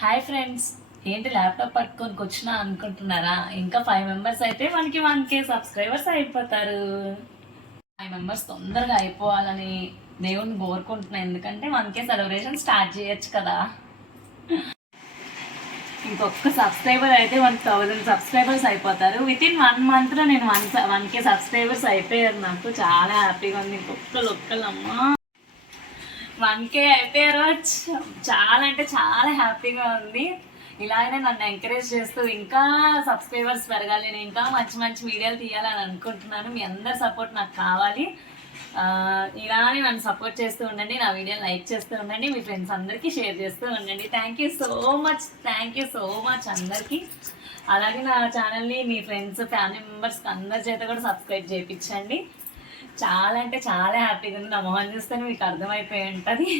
Hi friends, ఏంటి laptop పట్టుకొని వచ్చినా అనుకుంటున్నారా? ఇంకా 5 మెంబర్స్ అయితే మనకి 1K సబ్స్క్రైబర్స్ అయిపోతారు. 5 మెంబర్స్ తొందరగా అయిపోవాలని దేవుణ్ణి కోరుకుంటున్నాను. ఎందుకంటే 1K సెలబ్రేషన్ స్టార్ట్ చేయొచ్చు కదా. ఇంకొక సబ్స్క్రైబర్ అయితే 1000 సబ్స్క్రైబర్స్ అయిపోతారు. వితిన్ 1 మంత్లో నేను 1K సబ్స్క్రైబర్స్ అయిపోయారు. నాకు చాలా హ్యాపీగా ఉంది. ఒక్కళ్ళమ్మా 1K అయిపోయారు. చాలా అంటే చాలా హ్యాపీగా ఉంది. ఇలాగనే నన్ను ఎంకరేజ్ చేస్తూ ఇంకా సబ్స్క్రైబర్స్ పెరగాలి, నేను ఇంకా మంచి మంచి వీడియోలు తీయాలని అనుకుంటున్నాను. మీ అందరి సపోర్ట్ నాకు కావాలి. ఇలానే నన్ను సపోర్ట్ చేస్తూ ఉండండి, నా వీడియోని లైక్ చేస్తూ ఉండండి, మీ ఫ్రెండ్స్ అందరికీ షేర్ చేస్తూ ఉండండి. థ్యాంక్ యూ సో మచ్ అందరికీ. అలాగే నా ఛానల్ని మీ ఫ్రెండ్స్, ఫ్యామిలీ మెంబర్స్ అందరి చేత కూడా సబ్స్క్రైబ్ చేయించండి. చాలా అంటే చాలా హ్యాపీగా ఉంది. నా మొహం చూస్తేనే మీకు అర్థమైపోయి ఉంటుంది.